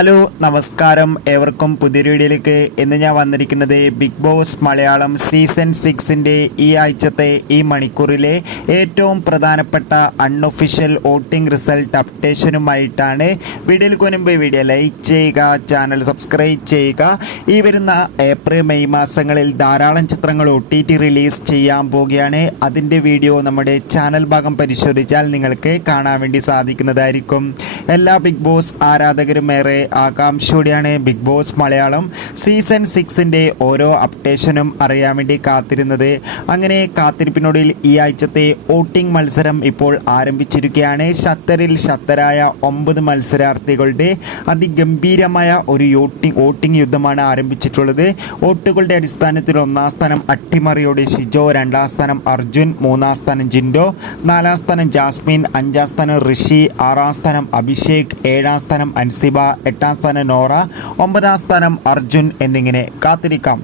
Hello നമസ്കാരം, ഏവർക്കും പുതിയൊരു വീഡിയോയിലേക്ക്. ഇന്ന് ഞാൻ വന്നിരിക്കുന്നത് ബിഗ് ബോസ് മലയാളം സീസൺ 6ൻ്റെ ഈ ആഴ്ചത്തെ ഈ മണിക്കൂറിലെ ഏറ്റവും പ്രധാനപ്പെട്ട അൺഒഫീഷ്യൽ വോട്ടിംഗ് റിസൾട്ട് അപ്ഡേഷനുമായിട്ടാണ്. വീഡിയോയിലേക്ക് മുൻപ് വീഡിയോ ലൈക്ക് ചെയ്യുക, ചാനൽ സബ്സ്ക്രൈബ് ചെയ്യുക. ഈ വരുന്ന ഏപ്രിൽ മെയ് മാസങ്ങളിൽ ധാരാളം ചിത്രങ്ങൾ OTT റിലീസ് ചെയ്യാൻ പോവുകയാണ്. അതിൻ്റെ വീഡിയോ നമ്മുടെ ചാനൽ ഭാഗം പരിശോധിച്ചാൽ നിങ്ങൾക്ക് കാണാൻ വേണ്ടി സാധിക്കുന്നതായിരിക്കും. എല്ലാ ബിഗ് ബോസ് ആരാധകരും ഏറെ ആകാംക്ഷയോടെയാണ് ബിഗ് ബോസ് മലയാളം സീസൺ 6ൻ്റെ ഓരോ അപ്ഡേഷനും അറിയാൻ വേണ്ടി കാത്തിരുന്നത്. അങ്ങനെ കാത്തിരിപ്പിനൊടുവിൽ ഈ ആഴ്ചത്തെ വോട്ടിംഗ് മത്സരം ഇപ്പോൾ ആരംഭിച്ചിരിക്കുകയാണ്. ശക്തരായ 9 മത്സരാർത്ഥികളുടെ അതിഗംഭീരമായ ഒരു വോട്ടിംഗ് യുദ്ധമാണ് ആരംഭിച്ചിട്ടുള്ളത്. വോട്ടുകളുടെ അടിസ്ഥാനത്തിൽ 1ാം സ്ഥാനം അട്ടിമറിയോടെ ഷിജോ, 2ാം സ്ഥാനം അർജുൻ, 3ാം സ്ഥാനം ജിൻഡോ, 4ാം സ്ഥാനം ജാസ്മിൻ, 5ാം സ്ഥാനം ഋഷി, 6ാം സ്ഥാനം അഭിഷേക്, 7ാം സ്ഥാനം അൻസിബ, 8ാം സ്ഥാനം നോറ, 9ാം സ്ഥാനം അർജുൻ എന്നിങ്ങനെ കാത്തിരിക്കാം.